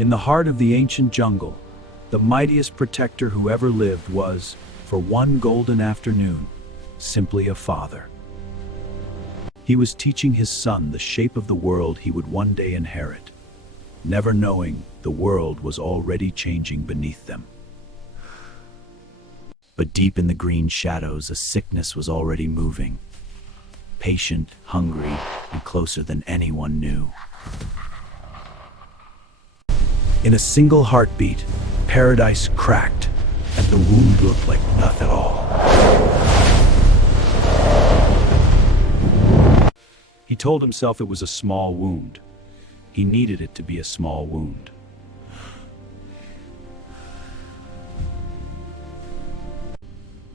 In the heart of the ancient jungle, the mightiest protector who ever lived was, for one golden afternoon, simply a father. He was teaching his son the shape of the world he would one day inherit, never knowing the world was already changing beneath them. But deep in the green shadows, a sickness was already moving, patient, hungry, and closer than anyone knew. In a single heartbeat, paradise cracked, and the wound looked like nothing at all. He told himself it was a small wound. He needed it to be a small wound.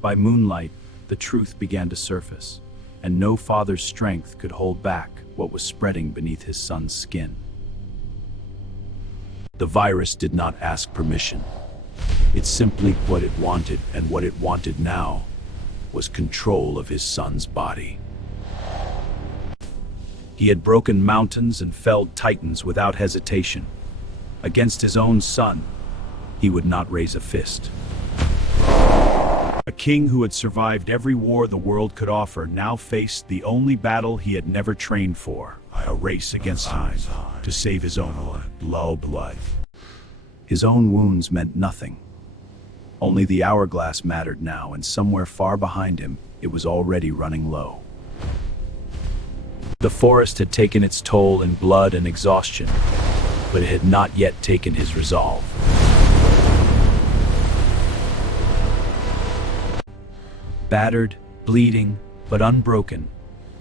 By moonlight, the truth began to surface, and no father's strength could hold back what was spreading beneath his son's skin. The virus did not ask permission. It simply what it wanted, and what it wanted now was control of his son's body. He had broken mountains and felled titans without hesitation. Against his own son, he would not raise a fist. A king who had survived every war the world could offer now faced the only battle he had never trained for, a race against time to save his own blood. His own wounds meant nothing. Only the hourglass mattered now, and somewhere far behind him, it was already running low. The forest had taken its toll in blood and exhaustion, but it had not yet taken his resolve. Battered, bleeding, but unbroken,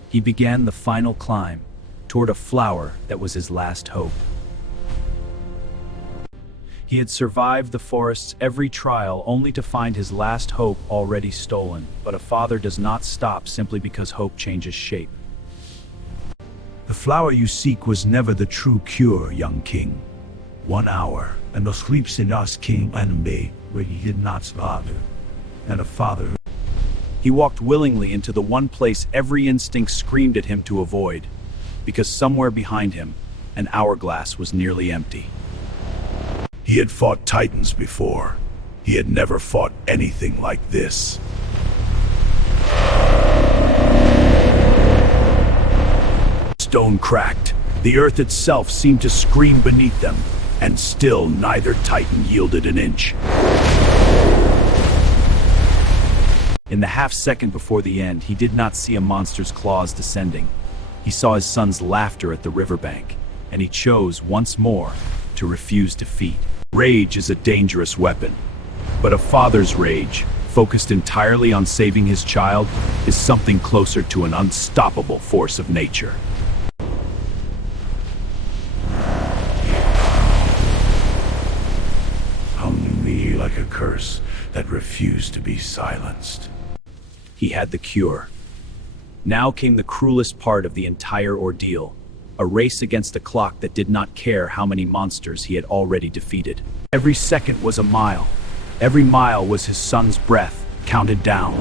he began the final climb toward a flower that was his last hope. He had survived the forest's every trial only to find his last hope already stolen, but a father does not stop simply because hope changes shape. The flower you seek was never the true cure, young king. 1 hour, and the sleeps in us king and me, where he did not father, and a father. He walked willingly into the one place every instinct screamed at him to avoid, because somewhere behind him, an hourglass was nearly empty. He had fought titans before. He had never fought anything like this. Stone cracked. The earth itself seemed to scream beneath them, and still neither titan yielded an inch. In the half-second before the end, he did not see a monster's claws descending. He saw his son's laughter at the riverbank, and he chose once more to refuse defeat. Rage is a dangerous weapon, but a father's rage, focused entirely on saving his child, is something closer to an unstoppable force of nature. Hung me like a curse that refused to be silenced. He had the cure. Now came the cruelest part of the entire ordeal. A race against a clock that did not care how many monsters he had already defeated. Every second was a mile. Every mile was his son's breath, counted down.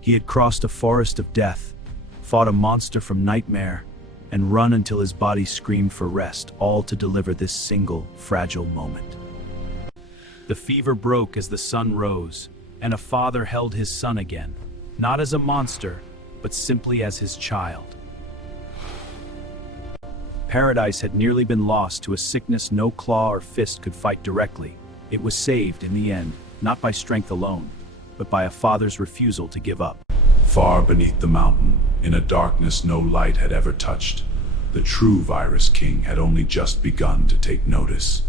He had crossed a forest of death, fought a monster from nightmare, and run until his body screamed for rest, all to deliver this single, fragile moment. The fever broke as the sun rose, and a father held his son again. Not as a monster, but simply as his child. Paradise had nearly been lost to a sickness no claw or fist could fight directly. It was saved in the end, not by strength alone, but by a father's refusal to give up. Far beneath the mountain, in a darkness no light had ever touched, the true Virus King had only just begun to take notice.